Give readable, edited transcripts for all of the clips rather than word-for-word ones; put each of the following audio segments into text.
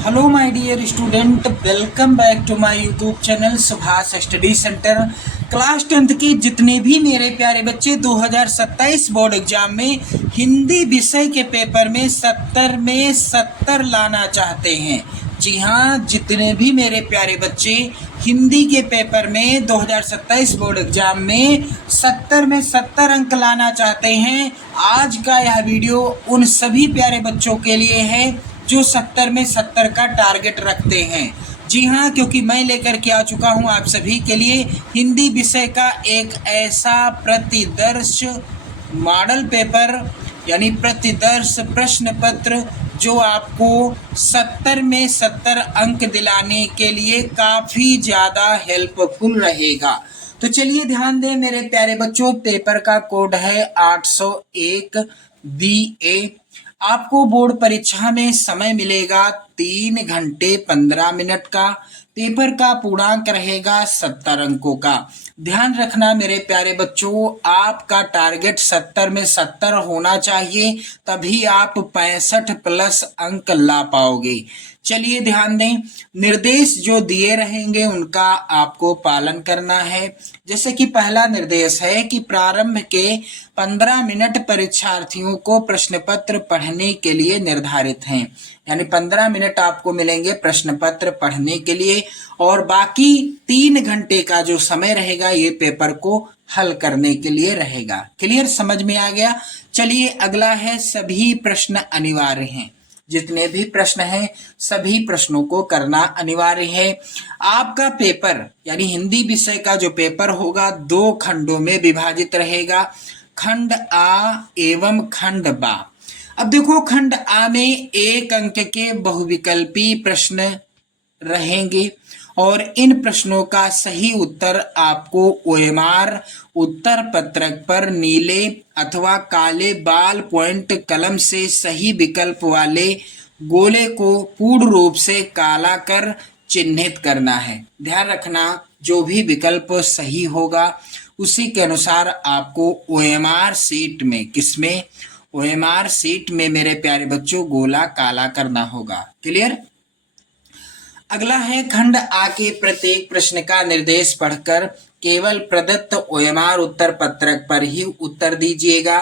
Hello my dear student, welcome back to my YouTube channel Subhash study centre. Class 10th के जितने भी मेरे प्यारे बच्चे 2027 बोर्ड एग्जाम में हिंदी विषय के पेपर में 70 में 70 लाना चाहते हैं, जी हाँ, जितने भी मेरे प्यारे बच्चे हिंदी के पेपर में 2027 बोर्ड एग्जाम में 70 में 70 अंक लाना चाहते हैं, आज का यह वीडियो उन सभी प्यारे बच्चों के लिए है जो 70 में 70 का टारगेट रखते हैं। जी हाँ, क्योंकि मैं लेकर के आ चुका हूँ आप सभी के लिए हिंदी विषय का एक ऐसा प्रतिदर्श मॉडल पेपर यानी प्रतिदर्श प्रश्न पत्र जो आपको 70 में 70 अंक दिलाने के लिए काफ़ी ज़्यादा हेल्पफुल रहेगा। तो चलिए ध्यान दें मेरे प्यारे बच्चों, पेपर का कोड है 801 BA। आपको बोर्ड परीक्षा में समय मिलेगा 3 घंटे 15 मिनट का। पेपर का पूर्णांक रहेगा 70 अंकों का। ध्यान रखना मेरे प्यारे बच्चों, आपका टारगेट 70 में 70 होना चाहिए, तभी आप 65 प्लस अंक ला पाओगे। चलिए ध्यान दें, निर्देश जो दिए रहेंगे उनका आपको पालन करना है। जैसे कि पहला निर्देश है कि प्रारंभ के 15 मिनट परीक्षार्थियों को प्रश्न पत्र पढ़ने के लिए निर्धारित हैं, यानी 15 मिनट आपको मिलेंगे प्रश्न पत्र पढ़ने के लिए और बाकी 3 घंटे का जो समय रहेगा ये पेपर को हल करने के लिए रहेगा। क्लियर, समझ में आ गया। चलिए अगला है, सभी प्रश्न अनिवार्य हैं। जितने भी प्रश्न हैं सभी प्रश्नों को करना अनिवार्य है। आपका पेपर यानी हिंदी विषय का जो पेपर होगा 2 खंडों में विभाजित रहेगा, खंड आ एवं खंड बा। अब देखो, खंड आ में 1 अंक के बहुविकल्पी प्रश्न रहेंगे और इन प्रश्नों का सही उत्तर आपको OMR उत्तर पत्रक पर नीले अथवा काले बाल पॉइंट कलम से सही विकल्प वाले गोले को पूर्ण रूप से काला कर चिन्हित करना है। ध्यान रखना, जो भी विकल्प सही होगा उसी के अनुसार आपको OMR शीट में, किसमें, OMR शीट में मेरे प्यारे बच्चों गोला काला करना होगा। क्लियर। अगला है, खंड आ के प्रत्येक प्रश्न का निर्देश पढ़कर केवल प्रदत्त OMR उत्तर पत्रक पर ही उत्तर दीजिएगा।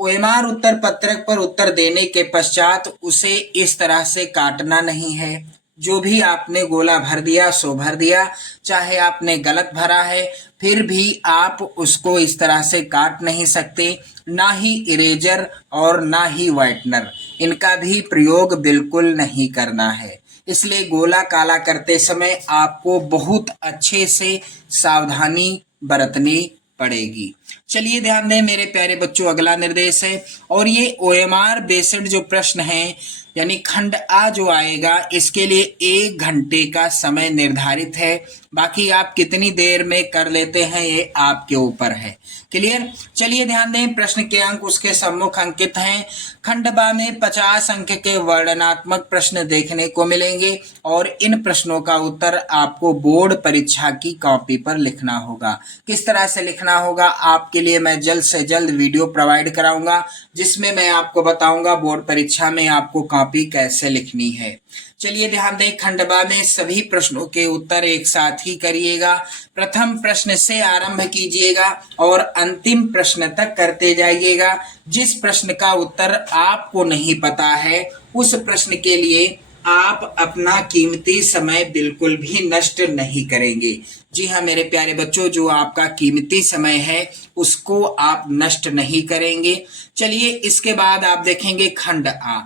OMR उत्तर पत्रक पर उत्तर देने के पश्चात उसे इस तरह से काटना नहीं है। जो भी आपने गोला भर दिया सो भर दिया, चाहे आपने गलत भरा है फिर भी आप उसको इस तरह से काट नहीं सकते। ना ही इरेजर और ना ही व्हाइटनर, इनका भी प्रयोग बिल्कुल नहीं करना है। इसलिए गोला काला करते समय आपको बहुत अच्छे से सावधानी बरतनी पड़ेगी। चलिए ध्यान दें मेरे प्यारे बच्चों, अगला निर्देश है और ये OMR बेस्ड जो प्रश्न हैं यानी खंड आ जो आएगा इसके लिए 1 घंटे का समय निर्धारित है। बाकी आप कितनी देर में कर लेते हैं ये आपके ऊपर है। क्लियर। चलिए ध्यान दें, प्रश्न के अंक उसके सम्मुख अंकित हैं। खंड बा में 50 अंक के वर्णनात्मक प्रश्न देखने को मिलेंगे और इन प्रश्नों का उत्तर आपको बोर्ड परीक्षा की कॉपी पर लिखना होगा। किस तरह से लिखना होगा आपके लिए मैं जल्द से जल्द वीडियो प्रोवाइड कराऊंगा, जिसमें मैं आपको बताऊंगा बोर्ड परीक्षा में आपको कॉपी कैसे लिखनी है। चलिए ध्यान दें, खंड बा में सभी प्रश्नों के उत्तर एक साथ ही करिएगा। प्रथम प्रश्न से आरंभ कीजिएगा और अंतिम प्रश्न तक करते जाइएगा। जिस प्रश्न का उत्तर आपको नहीं पता है उस प्रश्न के लिए आप अपना कीमती समय बिल्कुल भी नष्ट नहीं करेंगे। जी हाँ मेरे प्यारे बच्चों, जो आपका कीमती समय है उसको आप नष्ट नहीं करेंगे। चलिए इसके बाद आप देखेंगे खंड आ।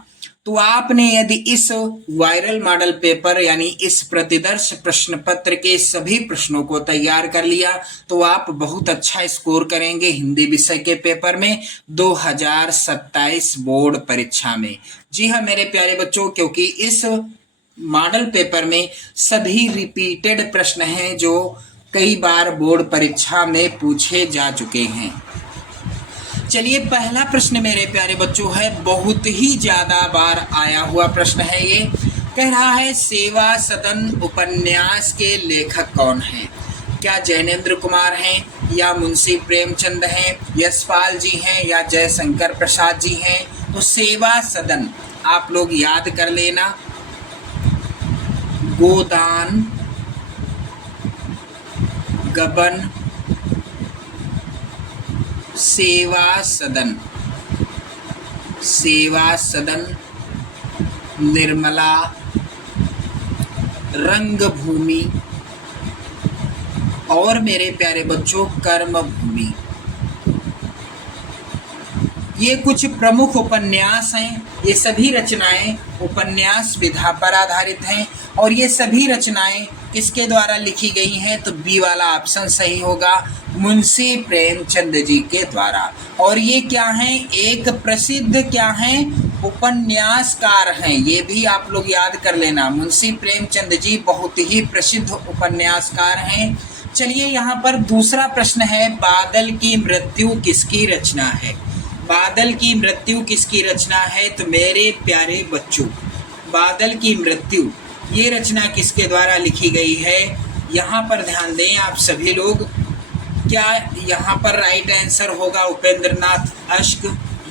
तो आपने यदि इस वायरल मॉडल पेपर यानी इस प्रतिदर्श प्रश्न पत्र के सभी प्रश्नों को तैयार कर लिया तो आप बहुत अच्छा स्कोर करेंगे हिंदी विषय के पेपर में 2027 बोर्ड परीक्षा में। जी हाँ मेरे प्यारे बच्चों, क्योंकि इस मॉडल पेपर में सभी रिपीटेड प्रश्न हैं जो कई बार बोर्ड परीक्षा में पूछे जा चुके हैं। चलिए पहला प्रश्न मेरे प्यारे बच्चों है, बहुत ही ज्यादा बार आया हुआ प्रश्न है। ये कह रहा है, सेवा सदन उपन्यास के लेखक कौन हैं? क्या जैनेन्द्र कुमार हैं या मुंशी प्रेमचंद हैं, यशपाल जी हैं या जयशंकर प्रसाद जी हैं? तो सेवा सदन आप लोग याद कर लेना। गोदान, गबन, सेवा सदन, सेवा सदन, निर्मला, रंगभूमि और मेरे प्यारे बच्चों कर्म भूमि। ये कुछ प्रमुख उपन्यास हैं। ये सभी रचनाएं उपन्यास विधा पर आधारित हैं और ये सभी रचनाएं किसके द्वारा लिखी गई हैं? तो बी वाला ऑप्शन सही होगा, मुंशी प्रेमचंद जी के द्वारा। और ये क्या हैं? एक प्रसिद्ध क्या हैं? उपन्यासकार हैं। ये भी आप लोग याद कर लेना, मुंशी प्रेमचंद जी बहुत ही प्रसिद्ध उपन्यासकार हैं। चलिए यहाँ पर दूसरा प्रश्न है, बादल की मृत्यु किसकी रचना है? बादल की मृत्यु किसकी रचना है? तो मेरे प्यारे बच्चों, बादल की मृत्यु ये रचना किसके द्वारा लिखी गई है? यहाँ पर ध्यान दें आप सभी लोग। क्या यहाँ पर राइट आंसर होगा उपेंद्रनाथ अश्क,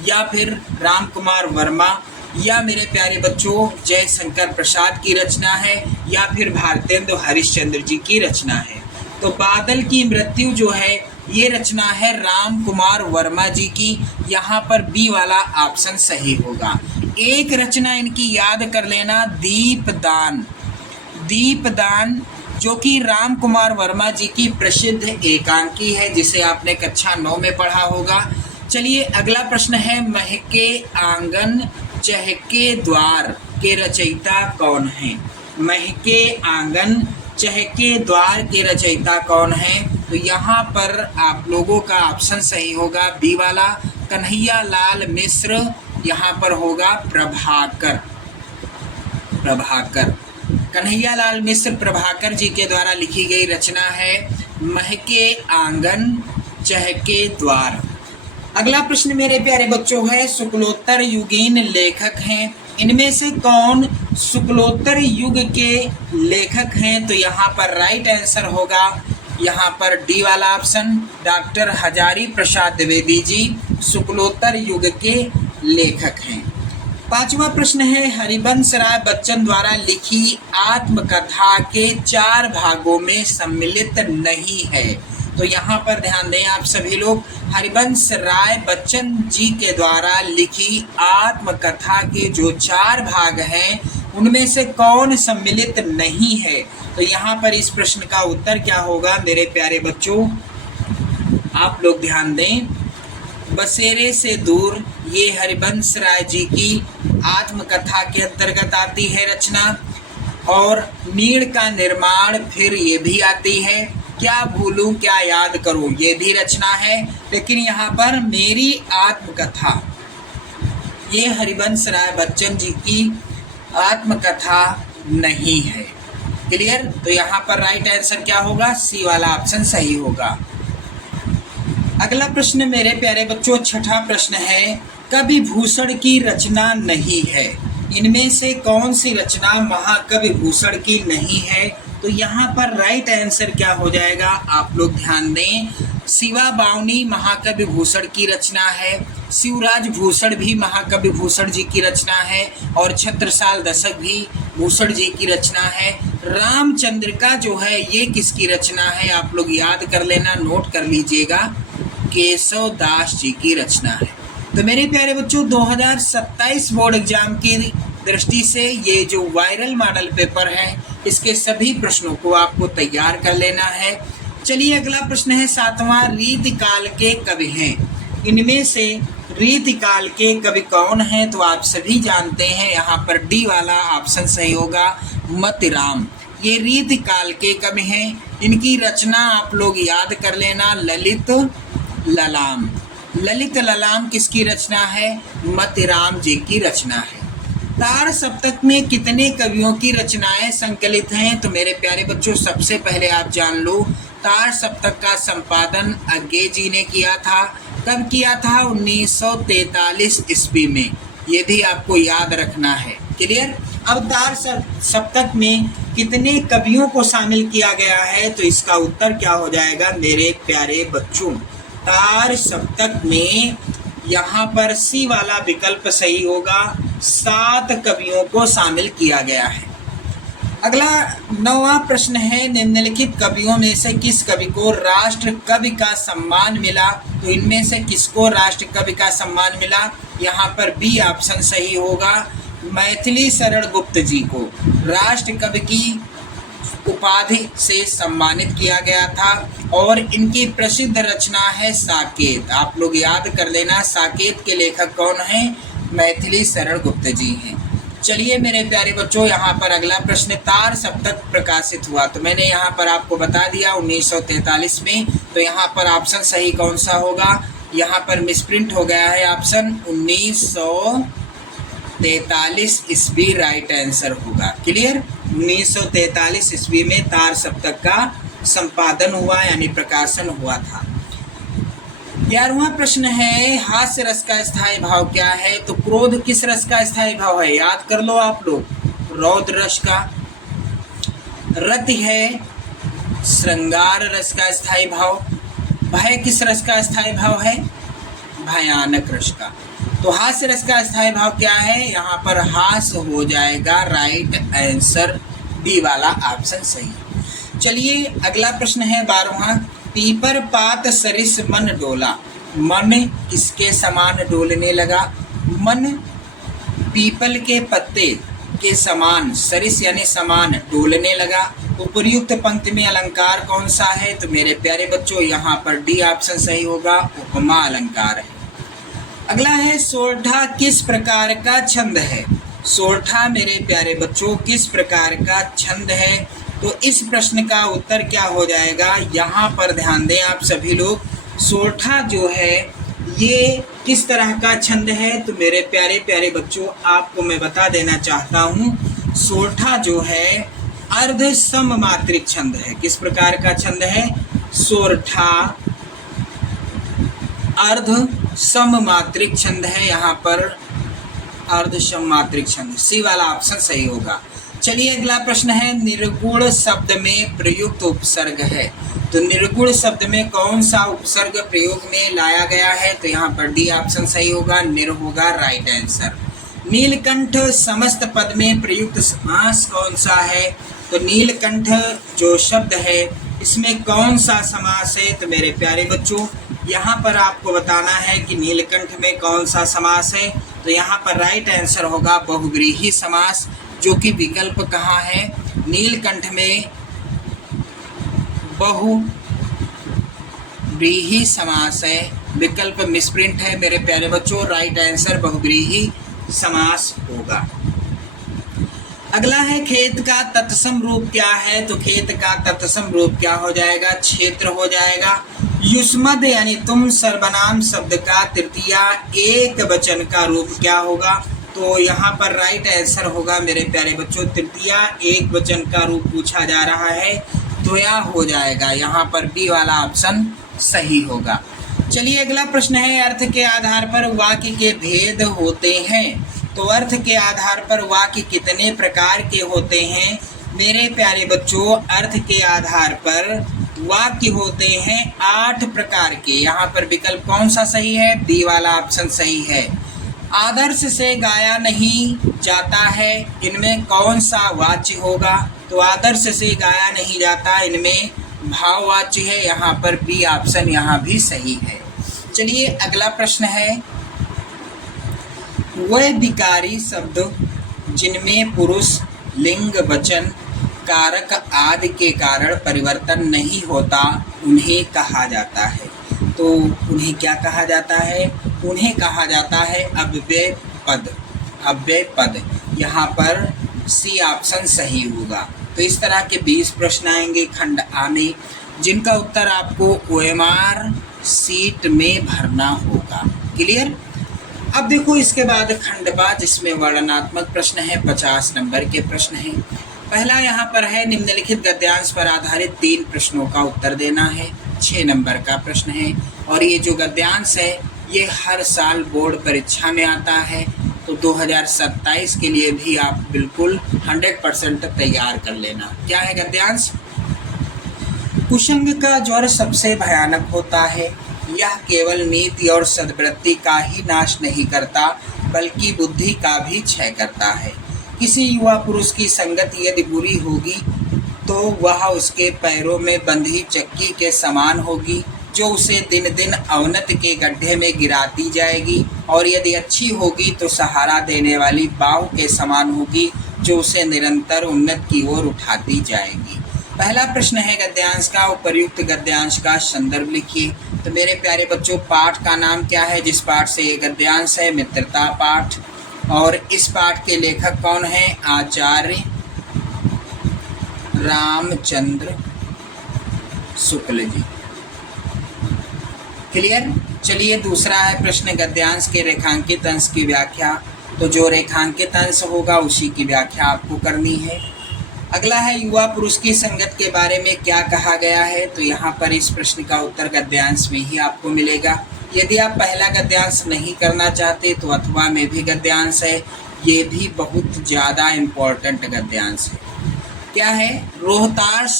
या फिर राम कुमार वर्मा, या मेरे प्यारे बच्चों जयशंकर प्रसाद की रचना है, या फिर भारतेंदु हरिश्चंद्र जी की रचना है? तो बादल की मृत्यु जो है ये रचना है राम कुमार वर्मा जी की। यहाँ पर बी वाला ऑप्शन सही होगा। एक रचना इनकी याद कर लेना, दीपदान। दीपदान जो कि राम कुमार वर्मा जी की प्रसिद्ध एकांकी है, जिसे आपने कक्षा 9 में पढ़ा होगा। चलिए अगला प्रश्न है, महके आंगन चहके द्वार के रचयिता कौन हैं? महके आंगन चहके द्वार के रचयिता कौन हैं? तो यहाँ पर आप लोगों का ऑप्शन सही होगा बी वाला, कन्हैया लाल मिश्र। यहाँ पर होगा प्रभाकर। प्रभाकर, कन्हैया लाल मिश्र प्रभाकर जी के द्वारा लिखी गई रचना है महके आंगन चहके द्वार। अगला प्रश्न मेरे प्यारे बच्चों है, शुक्लोत्तर युगीन लेखक हैं। इनमें से कौन शुक्लोत्तर युग के लेखक हैं? तो यहाँ पर राइट आंसर होगा यहाँ पर डी वाला ऑप्शन, डॉक्टर हजारी प्रसाद द्विवेदी जी शुक्लोत्तर युग के लेखक हैं। पांचवा प्रश्न है, हरिवंश राय बच्चन द्वारा लिखी आत्मकथा के 4 भागों में सम्मिलित नहीं है। तो यहाँ पर ध्यान दें आप सभी लोग, हरिवंश राय बच्चन जी के द्वारा लिखी आत्मकथा के जो 4 भाग हैं उनमें से कौन सम्मिलित नहीं है? तो यहाँ पर इस प्रश्न का उत्तर क्या होगा मेरे प्यारे बच्चों? आप लोग ध्यान दें, बसेरे से दूर ये हरिवंश राय जी की आत्मकथा के अंतर्गत आती है रचना, और नीड़ का निर्माण फिर ये भी आती है, क्या भूलूं क्या याद करूं ये भी रचना है। लेकिन यहाँ पर मेरी आत्मकथा ये हरिवंश राय बच्चन जी की आत्मकथा नहीं है। क्लियर? तो यहाँ पर राइट आंसर क्या होगा? सी वाला ऑप्शन सही होगा। अगला प्रश्न मेरे प्यारे बच्चों, छठा प्रश्न है, कवि भूषण की रचना नहीं है। इनमें से कौन सी रचना महाकवि भूषण की नहीं है? तो यहाँ पर राइट आंसर क्या हो जाएगा? आप लोग ध्यान दें, शिवा बावनी महाकवि भूषण की रचना है, शिवराज भूषण भी महाकवि भूषण जी की रचना है, और छत्रसाल दशक भी भूषण जी की रचना है। रामचंद्रिका जो है ये किसकी रचना है? आप लोग याद कर लेना, नोट कर लीजिएगा, केशव दास जी की रचना है। तो मेरे प्यारे बच्चों 2027 बोर्ड एग्जाम की दृष्टि से ये जो वायरल मॉडल पेपर है इसके सभी प्रश्नों को आपको तैयार कर लेना है। चलिए अगला प्रश्न है, 7वां, रीतिकाल के कवि हैं। इनमें से रीतिकाल के कवि कौन हैं? तो आप सभी जानते हैं, यहाँ पर डी वाला ऑप्शन सही होगा, मतिराम। ये रीतिकाल के कवि हैं। इनकी रचना आप लोग याद कर लेना, ललित ललाम। ललित ललाम किसकी रचना है? मतिराम जी की रचना है। तार सप्तक में कितने कवियों की रचनाएं संकलित हैं? तो मेरे प्यारे बच्चों सबसे पहले आप जान लो, तार सप्तक का संपादन अज्ञे जी ने किया था। कब किया था? 1943 ईस्वी में। ये भी आपको याद रखना है। क्लियर? अब तार सप्तक में कितने कवियों को शामिल किया गया है? तो इसका उत्तर क्या हो जाएगा मेरे प्यारे बच्चों? तार सप्तक में यहाँ पर सी वाला विकल्प सही होगा, 7 कवियों को शामिल किया गया है। अगला 9वां प्रश्न है, निम्नलिखित कवियों में से किस कवि को राष्ट्र कवि का सम्मान मिला? तो इनमें से किसको राष्ट्र कवि का सम्मान मिला? यहाँ पर बी ऑप्शन सही होगा, मैथिली शरण गुप्त जी को राष्ट्र कवि की उपाधि से सम्मानित किया गया था। और इनकी प्रसिद्ध रचना है साकेत। आप लोग याद कर लेना, साकेत के लेखक कौन हैं? मैथिली शरण गुप्त जी हैं। चलिए मेरे प्यारे बच्चों, यहाँ पर अगला प्रश्न, तार सप्तक प्रकाशित हुआ। तो मैंने यहाँ पर आपको बता दिया 1943 में। तो यहाँ पर ऑप्शन सही कौन सा होगा? यहाँ पर मिसप्रिंट हो गया है, ऑप्शन 1943 ईस्वी राइट आंसर होगा। क्लियर? 1943 ईस्वी में तार सप्तक का संपादन हुआ यानी प्रकाशन हुआ था। 11वां प्रश्न है, हास्य रस का स्थायी भाव क्या है? तो क्रोध किस रस का स्थायी भाव है? याद कर लो आप लोग, रौद्र रस का। रति है श्रृंगार रस का स्थायी भाव। भय किस रस का स्थायी भाव है? भयानक रस का। तो हास्य रस का स्थायी भाव क्या है? यहाँ पर हास्य हो जाएगा राइट आंसर, डी वाला ऑप्शन सही। चलिए अगला प्रश्न है 12वां, पीपर पात सरिस मन डोला। मन किसके समान डोलने लगा? मन पीपल के पत्ते के समान, सरिस यानी समान, डोलने लगा। उपर्युक्त पंक्ति में अलंकार कौन सा है? तो मेरे प्यारे बच्चों यहाँ पर डी ऑप्शन सही होगा, उपमा अलंकार है। अगला है, सोरठा किस प्रकार का छंद है? सोरठा मेरे प्यारे बच्चों किस प्रकार का छंद है? तो इस प्रश्न का उत्तर क्या हो जाएगा? यहाँ पर ध्यान दें आप सभी लोग, सोरठा जो है ये किस तरह का छंद है? तो मेरे प्यारे प्यारे बच्चों आपको मैं बता देना चाहता हूँ, सोरठा जो है अर्ध सममात्रिक छंद है। किस प्रकार का छंद है? सोरठा अर्ध सममात्रिक छंद है। यहाँ पर अर्ध सममात्रिक छंद, सी वाला ऑप्शन सही होगा। चलिए अगला प्रश्न है, निर्गुण शब्द में प्रयुक्त उपसर्ग है। तो निर्गुण शब्द में कौन सा उपसर्ग प्रयोग में लाया गया है? तो यहाँ पर डी ऑप्शन सही होगा, निर होगा राइट आंसर। नीलकंठ समस्त पद में प्रयुक्त समास कौन सा है? तो नीलकंठ जो शब्द है इसमें कौन सा समास है? तो मेरे प्यारे बच्चों यहाँ पर आपको बताना है कि नीलकंठ में कौन सा समास है। तो यहाँ पर राइट आंसर होगा बहुव्रीहि समास, जो कि विकल्प कहाँ है? नीलकंठ में बहुव्रीहि समास है, विकल्प मिसप्रिंट है मेरे प्यारे बच्चों, राइट आंसर बहुव्रीहि समास होगा। अगला है, खेत का तत्सम रूप क्या है? तो खेत का तत्सम रूप क्या हो जाएगा? क्षेत्र हो जाएगा। युष्मद यानी तुम सर्वनाम शब्द का तृतीया एक वचन का रूप क्या होगा? तो यहाँ पर राइट आंसर होगा मेरे प्यारे बच्चों, तृतीया एक वचन का रूप पूछा जा रहा है, द्वया हो जाएगा। यहाँ पर बी वाला ऑप्शन सही होगा। चलिए अगला प्रश्न है, अर्थ के आधार पर वाक्य के भेद होते हैं। तो अर्थ के आधार पर वाक्य कितने प्रकार के होते हैं? मेरे प्यारे बच्चों अर्थ के आधार पर वाक्य होते हैं 8 प्रकार के। यहाँ पर विकल्प कौन सा सही है? बी वाला ऑप्शन सही है। आदर्श से गाया नहीं जाता है, इनमें कौन सा वाच्य होगा? तो आदर्श से गाया नहीं जाता, इनमें भाववाच्य है। यहाँ पर बी ऑप्शन यहाँ भी सही है। चलिए अगला प्रश्न है, वह विकारी शब्द जिनमें पुरुष लिंग वचन कारक आदि के कारण परिवर्तन नहीं होता उन्हें कहा जाता है। तो उन्हें क्या कहा जाता है? उन्हें कहा जाता है अव्यय पद। अव्यय पद, यहाँ पर सी ऑप्शन सही होगा। तो इस तरह के 20 प्रश्न आएंगे खंड आ में, जिनका उत्तर आपको OMR सीट में भरना होगा। क्लियर? अब देखो इसके बाद खंड बा, जिसमें वर्णनात्मक प्रश्न है, 50 नंबर के प्रश्न हैं। पहला यहाँ पर है, निम्नलिखित गद्यांश पर आधारित 3 प्रश्नों का उत्तर देना है। 6 नंबर का प्रश्न है, और ये जो गद्यांश है ये हर साल बोर्ड परीक्षा में आता है। तो 2027 के लिए भी आप बिल्कुल 100% तैयार कर लेना। क्या है गद्यांश? कुसंग का ज्वर सबसे भयानक होता है। यह केवल नीति और सद्वृत्ति का ही नाश नहीं करता, बल्कि बुद्धि का भी क्षय करता है। किसी युवा पुरुष की संगत यदि बुरी होगी तो वह उसके पैरों में बंधी चक्की के समान होगी, जो उसे दिन दिन अवनति के गड्ढे में गिराती जाएगी, और यदि अच्छी होगी तो सहारा देने वाली बाहों के समान होगी, जो उसे निरंतर उन्नति की ओर उठाती जाएगी। पहला प्रश्न है गद्यांश का, उपर्युक्त गद्यांश का संदर्भ लिखिए। तो मेरे प्यारे बच्चों, पाठ का नाम क्या है जिस पाठ से ये गद्यांश है? मित्रता पाठ। और इस पाठ के लेखक कौन हैं? आचार्य रामचंद्र शुक्ल जी। क्लियर? चलिए, दूसरा है प्रश्न, गद्यांश के रेखांकित अंश की व्याख्या। तो जो रेखांकित अंश होगा उसी की व्याख्या आपको करनी है। अगला है, युवा पुरुष की संगत के बारे में क्या कहा गया है? तो यहाँ पर इस प्रश्न का उत्तर गद्यांश में ही आपको मिलेगा। यदि आप पहला गद्यांश नहीं करना चाहते तो अथवा में भी गद्यांश है, ये भी बहुत ज़्यादा इम्पोर्टेंट गद्यांश है। क्या है? रोहतास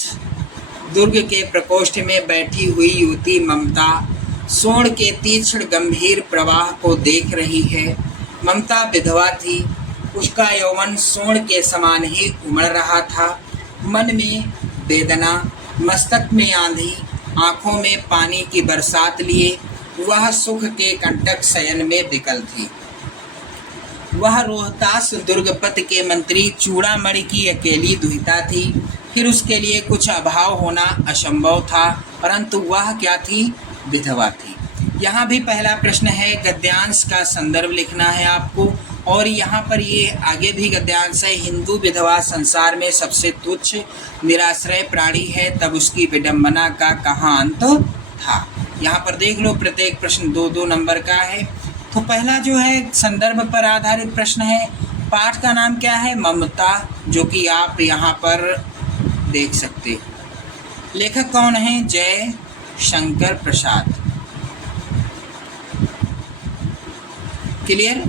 दुर्ग के प्रकोष्ठ में बैठी हुई युवती ममता सोण के तीक्ष्ण गंभीर प्रवाह को देख रही है। ममता विधवा थी, उसका यौवन सोण के समान ही उमड़ रहा था। मन में वेदना, मस्तक में आंधी, आंखों में पानी की बरसात लिए वह सुख के कंटक शयन में विकल थी। वह रोहतास दुर्गपत के मंत्री चूड़ामणि की अकेली दुहिता थी। फिर उसके लिए कुछ अभाव होना असंभव था, परंतु वह क्या थी? विधवा थी। यहाँ भी पहला प्रश्न है, गद्यांश का संदर्भ लिखना है आपको। और यहाँ पर ये आगे भी गद्यांश है, हिंदू विधवा संसार में सबसे तुच्छ निराश्रय प्राणी है, तब उसकी विडंबना का कहाँ अंत था। यहाँ पर देख लो, प्रत्येक प्रश्न 2-2 नंबर का है। तो पहला जो है संदर्भ पर आधारित प्रश्न है। पाठ का नाम क्या है? ममता, जो कि आप यहाँ पर देख सकते। लेखक कौन है? जय शंकर प्रसाद। क्लियर?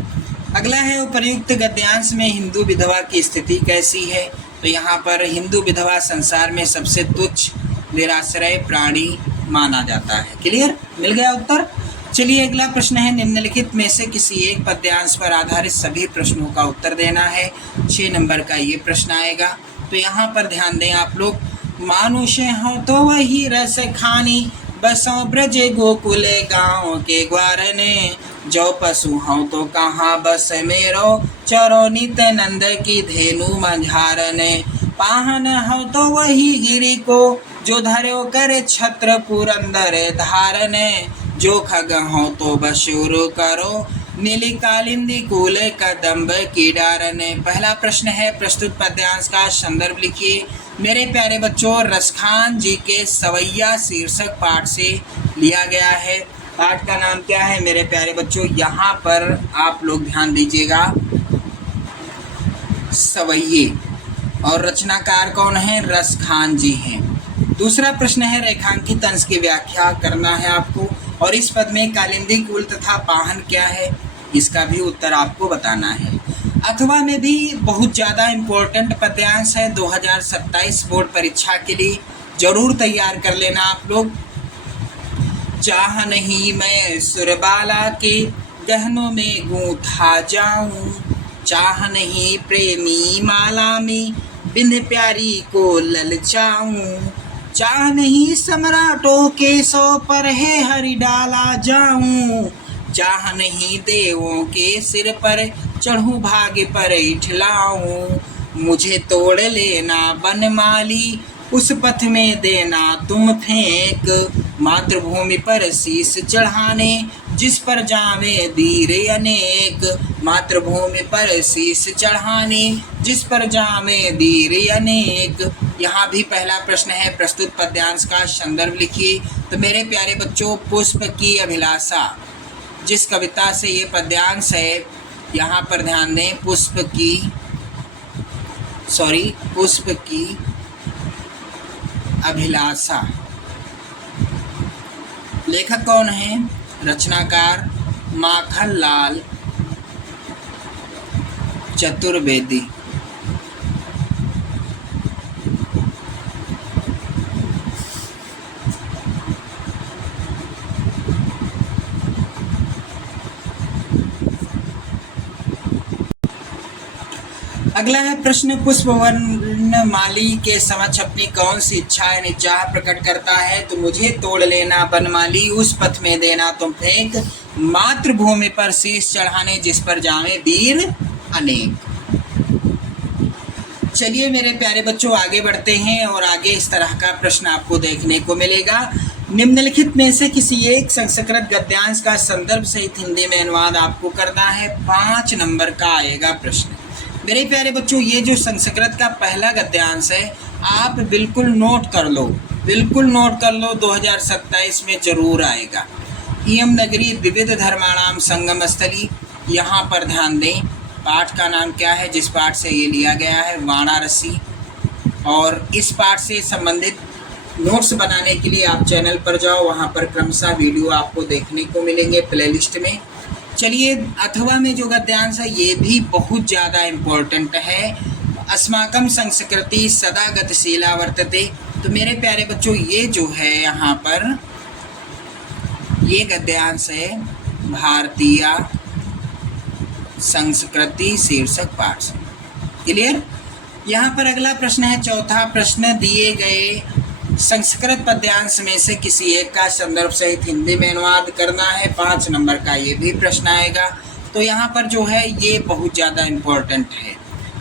अगला है, उपर्युक्त गद्यांश में हिंदू विधवा की स्थिति कैसी है? तो यहाँ पर हिंदू विधवा संसार में सबसे तुच्छ निराश्रय प्राणी माना जाता है। क्लियर? मिल गया उत्तर। चलिए, अगला प्रश्न है, निम्नलिखित में से किसी एक पद्यांश पर आधारित सभी प्रश्नों का उत्तर देना है। 6 नंबर का ये प्रश्न आएगा। तो यहाँ पर ध्यान दें आप लोग। मानुष हो तो वही रस खानी, बसों ब्रज गोकुल गाँव के ग्वारने, जो पशु हो तो कहाँ बस मेरो, चरो नित नंद की धेनु मंझारने, पाहन हो तो वही गिरी को, जो धर्यो करे छत्र पुरंदर धारने, जो खग हो तो बशुर करो, नीली कालिंदी कूल कदम्ब की डारने। पहला प्रश्न है, प्रस्तुत पद्यांश का संदर्भ लिखिए। मेरे प्यारे बच्चों, रसखान जी के सवैया शीर्षक पाठ से लिया गया है। पाठ का नाम क्या है मेरे प्यारे बच्चों? यहाँ पर आप लोग ध्यान दीजिएगा, सवैये। और रचनाकार कौन है? रसखान जी हैं। दूसरा प्रश्न है, रेखांकित अंश की व्याख्या करना है आपको। और इस पद में कालिंदी कुल तथा पाहन क्या है, इसका भी उत्तर आपको बताना है। अथवा में भी बहुत ज़्यादा इम्पोर्टेंट पद्यांश है, 2027 बोर्ड परीक्षा के लिए जरूर तैयार कर लेना आप लोग। चाह नहीं मैं सुरबाला के गहनों में गूंथा जाऊं, चाह नहीं प्रेमी माला में बिन प्यारी को ललचाऊं, चाह नहीं सम्राटों के सौ पर है हरि डाला जाऊं, चाह नहीं देवों के सिर पर चढ़ूं भाग्य पर इठलाऊं, मुझे तोड़ लेना बनमाली उस पथ में देना तुम फेंक, मातृभूमि पर शीश चढ़ाने जिस पर जावे वीर अनेक, मातृभूमि पर शीश चढ़ाने जिस पर जावे वीर अनेक। यहाँ भी पहला प्रश्न है, प्रस्तुत पद्यांश का संदर्भ लिखिए। तो मेरे प्यारे बच्चों, पुष्प की अभिलाषा जिस कविता से ये पद्यांश है, यहाँ पर ध्यान दें, पुष्प की अभिलाषा। लेखक कौन है? रचनाकार माखनलाल चतुर्वेदी। अगला है प्रश्न, पुष्पवर्ण माली के समक्ष अपनी कौन सी इच्छा यानी चाह प्रकट करता है? तो मुझे तोड़ लेना बनमाली, उस पथ में देना तुम फेंक, मातृभूमि पर शीश चढ़ाने जिस पर जावे वीर अनेक। चलिए मेरे प्यारे बच्चों आगे बढ़ते हैं और आगे इस तरह का प्रश्न आपको देखने को मिलेगा। निम्नलिखित में से किसी एक संस्कृत गद्यांश का संदर्भ सहित हिंदी में अनुवाद आपको करना है। 5 नंबर का आएगा प्रश्न। मेरे प्यारे बच्चों ये जो संस्कृत का पहला गद्यांश है आप बिल्कुल नोट कर लो, बिल्कुल नोट कर लो, 2027 में जरूर आएगा। इयम नगरी विविध धर्माणाम संगम स्थली, यहाँ पर ध्यान दें। पाठ का नाम क्या है जिस पाठ से ये लिया गया है? वाराणसी। और इस पाठ से संबंधित नोट्स बनाने के लिए आप चैनल पर जाओ, वहाँ पर क्रमशः वीडियो आपको देखने को मिलेंगे प्लेलिस्ट में। चलिए अथवा में जो गद्यांश है ये भी बहुत ज़्यादा इम्पोर्टेंट है। अस्माकं संस्कृति सदा गतिशीला वर्तते। तो मेरे प्यारे बच्चों ये जो है यहाँ पर ये गद्यांश है भारतीय संस्कृति शीर्षक पाठ से। क्लियर? यहाँ पर अगला प्रश्न है, चौथा प्रश्न, दिए गए संस्कृत पद्यांश में से किसी एक का संदर्भ सहित हिंदी में अनुवाद करना है। 5 नंबर का ये भी प्रश्न आएगा। तो यहाँ पर जो है ये बहुत ज़्यादा इम्पोर्टेंट है।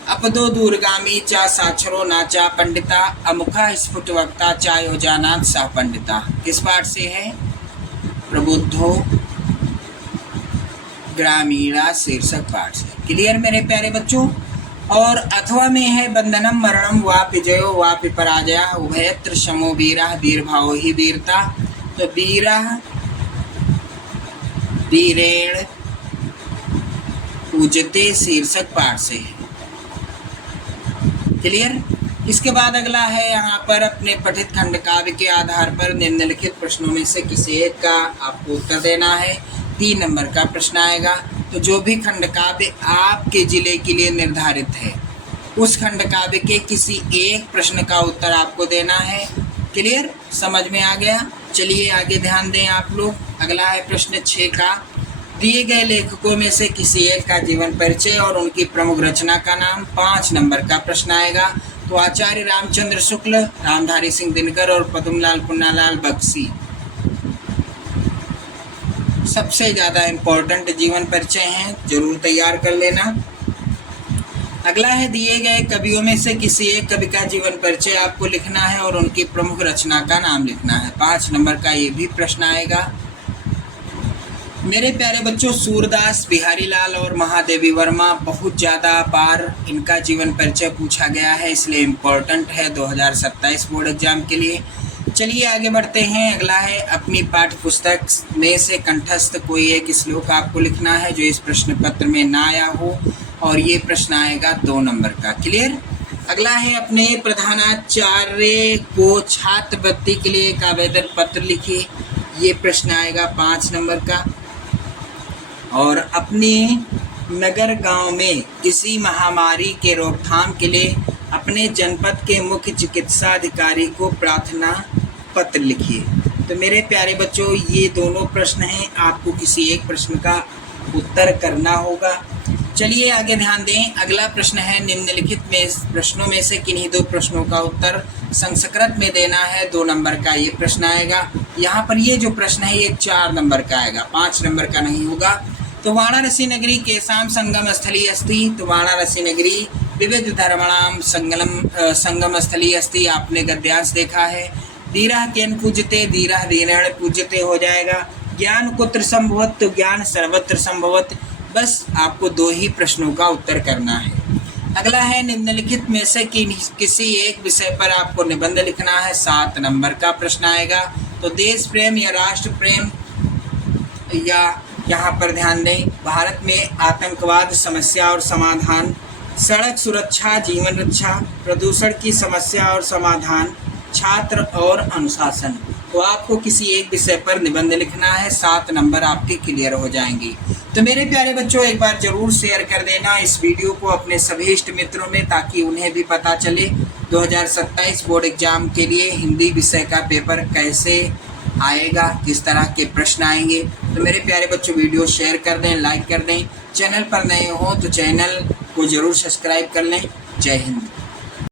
अपदो दूरगामी चा साक्षरो नाचा पंडिता, अमुखा स्फुट वक्ता चा योजानाथ सा पंडिता। किस पाठ से है? प्रबुद्धो ग्रामीणा शीर्षक पाठ से। क्लियर मेरे प्यारे बच्चों? और अथवा में है, बंधनम मरणम वापि जयो वापि पराजया, उभयत्र शमो वीरा वीरभावो ही वीरता। तो वीरा वीरेण पूजते शीर्षक पाठ से है। क्लियर? इसके बाद अगला है यहाँ पर, अपने पठित खंड काव्य के आधार पर निम्नलिखित प्रश्नों में से किसी एक का आपको उत्तर देना है। 3 नंबर का प्रश्न आएगा। तो जो भी खंड काव्य आपके जिले के लिए निर्धारित है उस खंड काव्य के किसी एक प्रश्न का उत्तर आपको देना है। क्लियर? समझ में आ गया? चलिए आगे ध्यान दें आप लोग। अगला है प्रश्न 6 का, दिए गए लेखकों में से किसी एक का जीवन परिचय और उनकी प्रमुख रचना का नाम। 5 नंबर का प्रश्न आएगा। तो आचार्य रामचंद्र शुक्ल, रामधारी सिंह दिनकर और पद्मलाल पुन्नालाल बख्शी सबसे ज़्यादा इम्पोर्टेंट जीवन परिचय हैं, जरूर तैयार कर लेना। अगला है, दिए गए कवियों में से किसी एक कवि का जीवन परिचय आपको लिखना है और उनकी प्रमुख रचना का नाम लिखना है। 5 नंबर का ये भी प्रश्न आएगा। मेरे प्यारे बच्चों, सूरदास, बिहारी लाल और महादेवी वर्मा बहुत ज़्यादा बार इनका जीवन परिचय पूछा गया है, इसलिए इम्पोर्टेंट है 2027 बोर्ड एग्जाम के लिए। चलिए आगे बढ़ते हैं। अगला है, अपनी पाठ्य पुस्तक में से कंठस्थ कोई एक श्लोक आपको लिखना है जो इस प्रश्न पत्र में ना आया हो, और ये प्रश्न आएगा 2 नंबर का। क्लियर? अगला है, अपने प्रधानाचार्य को छात्रवृत्ति के लिए एक आवेदन पत्र लिखिए। ये प्रश्न आएगा 5 नंबर का। और अपने नगर गांव में किसी महामारी के रोकथाम के लिए अपने जनपद के मुख्य चिकित्सा अधिकारी को प्रार्थना पत्र लिखिए। तो मेरे प्यारे बच्चों, ये दोनों प्रश्न हैं, आपको किसी एक प्रश्न का उत्तर करना होगा। चलिए आगे ध्यान दें। अगला प्रश्न है, निम्नलिखित में प्रश्नों में से किन्हीं 2 प्रश्नों का उत्तर संस्कृत में देना है। 2 नंबर का ये प्रश्न आएगा। यहाँ पर ये जो प्रश्न है ये 4 नंबर का आएगा, 5 नंबर का नहीं होगा। तो वाराणसी नगरी केशाम संगम स्थली अस्ति। तो वाराणसी नगरी विविध धर्माणाम संगम स्थली अस्ति, आपने गद्यांश देखा है। वीरा केन पूजते, वीरा वीरेण पूजते हो जाएगा। ज्ञान कुत्र संभवत, तो ज्ञान सर्वत्र संभवत। बस आपको 2 ही प्रश्नों का उत्तर करना है। अगला है, निम्नलिखित में से किसी एक विषय पर आपको निबंध लिखना है। 7 नंबर का प्रश्न आएगा। तो देश प्रेम या राष्ट्र प्रेम, या यहाँ पर ध्यान दें, भारत में आतंकवाद समस्या और समाधान, सड़क सुरक्षा जीवन रक्षा, प्रदूषण की समस्या और समाधान, छात्र और अनुशासन। तो आपको किसी एक विषय पर निबंध लिखना है। 7 नंबर आपके क्लियर हो जाएंगी। तो मेरे प्यारे बच्चों, एक बार जरूर शेयर कर देना इस वीडियो को अपने सभी इष्ट मित्रों में, ताकि उन्हें भी पता चले 2027 बोर्ड एग्जाम के लिए हिंदी विषय का पेपर कैसे आएगा, किस तरह के प्रश्न आएंगे। तो मेरे प्यारे बच्चों, वीडियो शेयर कर दें, लाइक कर दें। चैनल पर नए हो तो चैनल को ज़रूर सब्सक्राइब कर लें। जय हिंद।